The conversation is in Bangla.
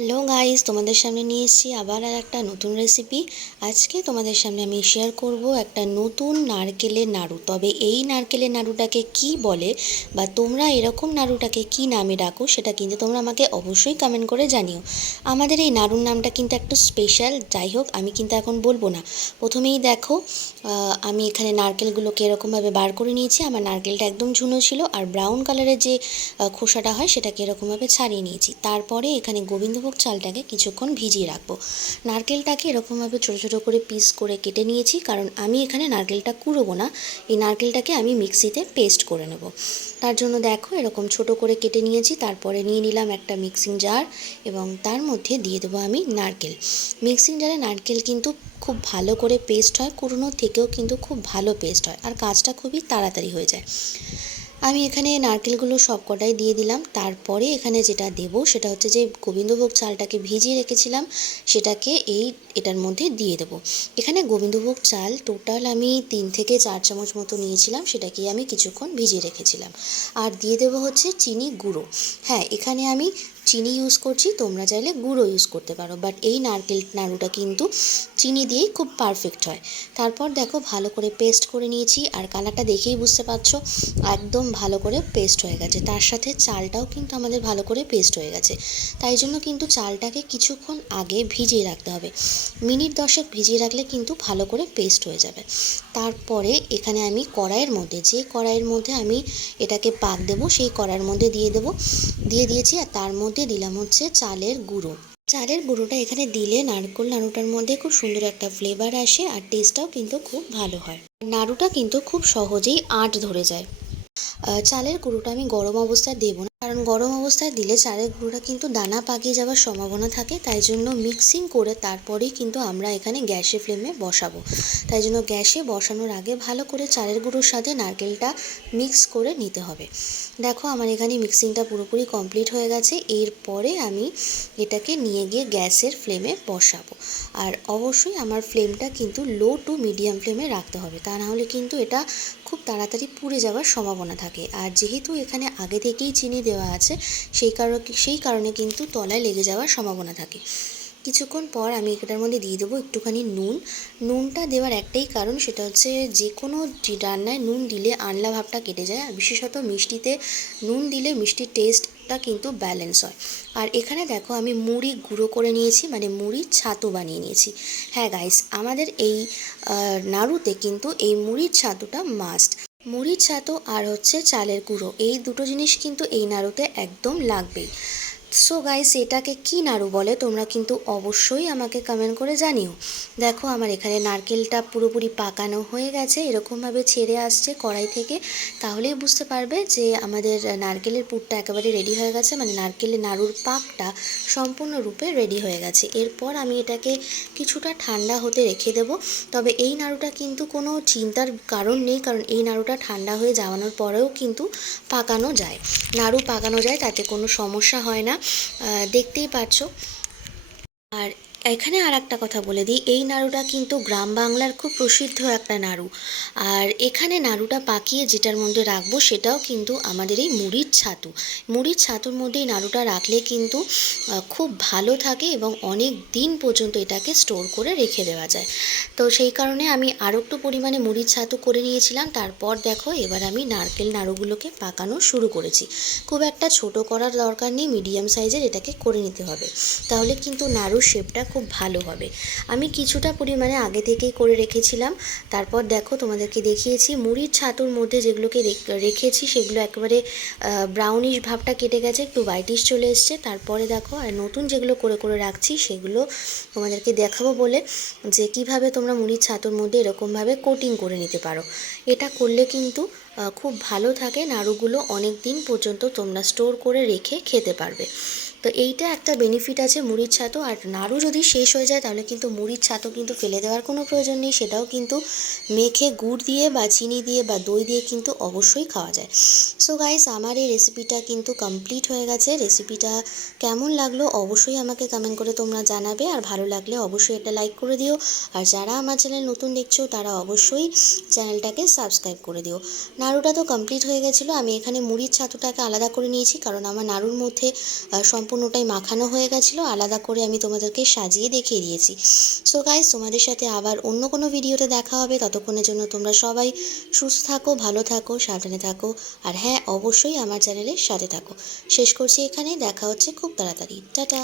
হ্যালো গাইস তোমাদের সামনে নিয়ে এসেছি আবার আর একটা নতুন রেসিপি আজকে তোমাদের সামনে আমি শেয়ার করব একটা নতুন নারকেলের নাড়ু। তবে এই নারকেলের নাড়ুটাকে কি বলে বা তোমরা এরকম নাড়ুটাকে কি নামে ডাকো, সেটা কিন্তু তোমরা আমাকে অবশ্যই কমেন্ট করে জানিও। আমাদের এই নাড়ুর নামটা কিন্তু একটু স্পেশাল যাই হোক, আমি কিন্তু এখন বলব না। প্রথমেই দেখো আমি এখানে নারকেলগুলোকে এরকমভাবে বার করে নিয়েছি। আমার নারকেলটা একদম ঝুনো ছিল। আর ব্রাউন কালারের যে খোসাটা হয়, সেটাকে এরকমভাবে ছাড়িয়ে নিয়েছি। তারপরে এখানে গোবিন্দভোগ চালটাকে কিছুক্ষণ ভিজিয়ে রাখব। নারকেলটাকে এরকমভাবে ছোটো ছোটো করে পিস করে কেটে নিয়েছি, কারণ আমি এখানে নারকেলটা কুড়োবো না। এই নারকেলটাকে আমি মিক্সিতে পেস্ট করে নেব। তার জন্য দেখো এরকম ছোট করে কেটে নিয়েছি, তারপরে নিয়ে নিলাম একটা মিক্সিং জার এবং তার মধ্যে দিয়ে দেবো আমি নারকেল। মিক্সিং জারে নারকেল কিন্তু খুব ভালো করে পেস্ট হয় কুড়োনোর থেকেও কিন্তু খুব ভালো পেস্ট হয়, আর কাজটা খুবই তাড়াতাড়ি হয়ে যায়। আমি এখানে নারকেলগুলো সব কটাই দিয়ে দিলাম। তারপরে এখানে যেটা দেব সেটা হচ্ছে যে গোবিন্দভোগ চালটাকে ভিজিয়ে রেখেছিলাম, সেটাকে এই এটার মধ্যে দিয়ে দেব। এখানে গোবিন্দভোগ চাল টোটাল আমি তিন থেকে চার চামচ মতো নিয়েছিলাম, সেটাকে আমি কিছুক্ষণ ভিজিয়ে রেখেছিলাম। আর দিয়ে দেব হচ্ছে চিনি গুঁড়ো। হ্যাঁ এখানে আমি চিনি ইউজ করছি, তোমরা চাইলে গুঁড়ো ইউজ করতে পারো। বাট এই নারকেল নাড়ুটা কিন্তু চিনি দিয়েই খুব পারফেক্ট হয়। তারপর দেখো ভালো করে পেস্ট করে নিয়েছি, আর কালারটা দেখেই বুঝতে পারছ, একদম ভালো করে পেস্ট হয়ে গেছে। তার সাথে চালটাও কিন্তু আমাদের ভালো করে পেস্ট হয়ে গেছে। তাই জন্য কিন্তু চালটাকে কিছুক্ষণ আগে ভিজিয়ে রাখতে হবে। মিনিট দশেক ভিজিয়ে রাখলে কিন্তু ভালো করে পেস্ট হয়ে যাবে। তারপরে এখানে আমি কড়াইয়ের মধ্যে, যে কড়াইয়ের মধ্যে আমি এটাকে পাক দেবো, সেই কড়াইয়ের মধ্যে দিয়ে দেবো। দিয়ে দিয়েছি, আর তার মধ্যে দিলাম হচ্ছে চালের গুঁড়ো। চালের গুঁড়োটা এখানে দিলে নারকেল নাড়ুটার মধ্যে খুব সুন্দর একটা ফ্লেভার আসে আর টেস্টটাও কিন্তু খুব ভালো হয়। নাড়ুটা কিন্তু খুব সহজেই আট ধরে যায়। চালের গুঁড়োটা আমি গরম অবস্থায় দেবো না। কারণ গরম অবস্থায় দিলে চালের গুঁড়োটা কিন্তু দানা পাকিয়ে যাওয়ার সম্ভাবনা থাকে, তাই জন্য মিক্সিং করে তারপরেই কিন্তু আমরা এখানে গ্যাসে ফ্লেমে বসাবো। তাই জন্য গ্যাসে বসানোর আগে ভালো করে চালের গুঁড়োর সাথে নারকেলটা মিক্স করে নিতে হবে। দেখো আমার এখানে মিক্সিংটা পুরোপুরি কমপ্লিট হয়ে গেছে, এরপরে আমি এটাকে নিয়ে গিয়ে গ্যাসের ফ্লেমে বসাবো। আর অবশ্যই আমার ফ্লেমটা কিন্তু লো টু মিডিয়াম ফ্লেমে রাখতে হবে, তা না হলে কিন্তু এটা খুব তাড়াতাড়ি পুড়ে যাওয়ার সম্ভাবনা থাকে। আর যেহেতু এখানে আগে থেকেই চিনি দেওয়া আছে, সেই কারণে সেই কারণে কিন্তু তলায় লেগে যাওয়ার সম্ভাবনা থাকে। কিছুক্ষণ পর আমি এটার মধ্যে দিয়ে দেবো একটুখানি নুন। নুনটা দেওয়ার একটাই কারণ সেটা হচ্ছে যে কোনো রান্নায় নুন দিলে আনলা ভাবটা কেটে যায়, আর বিশেষত মিষ্টিতে নুন দিলে মিষ্টির টেস্টটা কিন্তু ব্যালেন্স হয়। আর এখানে দেখো আমি মুড়ি গুঁড়ো করে নিয়েছি মানে মুড়ির ছাতু বানিয়ে নিয়েছি। হ্যাঁ গাইস আমাদের এই নাড়ুতে কিন্তু এই মুড়ির ছাতুটা মাস্ট মুড়ির ছাতু আর হচ্ছে চালের গুঁড়ো এই দুটো জিনিস কিন্তু এই নাড়ুতে একদম লাগবেই। সো গাইস এটাকে কি নাড়ু বলে তোমরা কিন্তু অবশ্যই আমাকে কমেন্ট করে জানিও। দেখো আমার এখানে নারকেলটা পুরোপুরি পাকানো হয়ে গেছে, এরকমভাবে ছেড়ে আসছে কড়াই থেকে। তাহলেই বুঝতে পারবে যে আমাদের নারকেলের পুরটা একেবারে রেডি হয়ে গেছে মানে নারকেলের নাড়ুর পাকটা সম্পূর্ণরূপে রেডি হয়ে গেছে। এরপর আমি এটাকে কিছুটা ঠান্ডা হতে রেখে দেবো। তবে এই নাড়ুটা কিন্তু কোনো চিন্তার কারণ নেই, কারণ এই নাড়ুটা ঠান্ডা হয়ে যাওয়ানোর পরেও কিন্তু পাকানো যায়। নাড়ু পাকানো যায়, তাতে কোনো সমস্যা হয় না। দেখতেই পাচ্ছ আর এখানে আর একটা কথা বলে দিই, এই নাড়ুটা কিন্তু গ্রাম বাংলার খুব প্রসিদ্ধ একটা নাড়ু। আর এখানে নাড়ুটা পাকিয়ে যেটার মধ্যে রাখব সেটাও কিন্তু আমাদের এই মুড়ির ছাতু। মুড়ির ছাতুর মধ্যে এই নাড়ুটা রাখলে কিন্তু খুব ভালো থাকে এবং অনেক দিন পর্যন্ত এটাকে স্টোর করে রেখে দেওয়া যায়। তো সেই কারণে আমি আরও একটু পরিমাণে মুড়ির ছাতু করে নিয়েছিলাম, তারপর দেখো এবার আমি নারকেল নাড়ুগুলোকে পাকানো শুরু করেছি। খুব একটা ছোট করার দরকার নেই, মিডিয়াম সাইজের এটাকে করে নিতে হবে। তাহলে কিন্তু নাড়ুর শেপটা খুব ভালো হবে। আমি কিছুটা পরিমাণে আগে থেকেই করে রেখেছিলাম। তারপর দেখো তোমাদেরকে দেখিয়েছি, মুড়ির ছাতুর মধ্যে যেগুলোকে রেখ- রেখেছি সেগুলো একেবারে ব্রাউনিশ ভাবটা কেটে গেছে, একটু হোয়াইটিশ চলে এসছে। তারপরে দেখো, আর নতুন যেগুলো করে করে রাখছি সেগুলো তোমাদেরকে দেখাবো বলে, যে কীভাবে তোমরা মুড়ির ছাতুর মধ্যে এরকমভাবে কোটিং করে নিতে পারো। এটা করলে কিন্তু খুব ভালো থাকে, নাড়ুগুলো অনেক দিন পর্যন্ত তোমরা স্টোর করে রেখে খেতে পারবে। তো এইটা একটা বেনিফিট আছে মুড়ির ছাতু। আর নাড়ু যদি শেষ হয়ে যায়, তাহলে কিন্তু মুড়ির ছাতু কিন্তু ফেলে দেওয়ার কোনো প্রয়োজন নেই। সেটাও কিন্তু মেখে গুড় দিয়ে বা চিনি দিয়ে বা দই দিয়ে কিন্তু অবশ্যই খাওয়া যায়। সো গাইস আমার এই রেসিপিটা কিন্তু কমপ্লিট হয়ে গেছে। রেসিপিটা কেমন লাগল অবশ্যই আমাকে কমেন্ট করে তোমরা জানাবে। আর ভালো লাগলে অবশ্যই একটা লাইক করে দিও। আর যারা আমার চ্যানেল নতুন দেখছ, তারা অবশ্যই চ্যানেলটাকে সাবস্ক্রাইব করে দিও। নাড়ুটা তো কমপ্লিট হয়ে গেছিল। আমি এখানে মুড়ির ছাতুটাকে আলাদা করে নিয়েছি, কারণ আমার নাড়ুর মধ্যে সম্পূর্ণ সম্পূর্ণটাই মাখানো হয়ে গেছিল, আলাদা করে আমি তোমাদেরকে সাজিয়ে দেখিয়ে দিয়েছি। সো গাইজ তোমাদের সাথে আবার অন্য কোনো ভিডিওতে দেখা হবে, ততক্ষণের জন্য তোমরা সবাই সুস্থ থাকো, ভালো থাকো, সাবধানে থাকো, আর হ্যাঁ অবশ্যই আমার চ্যানেলের সাথে থাকো। শেষ করছি এখানে, দেখা হচ্ছে খুব তাড়াতাড়ি। টাটা!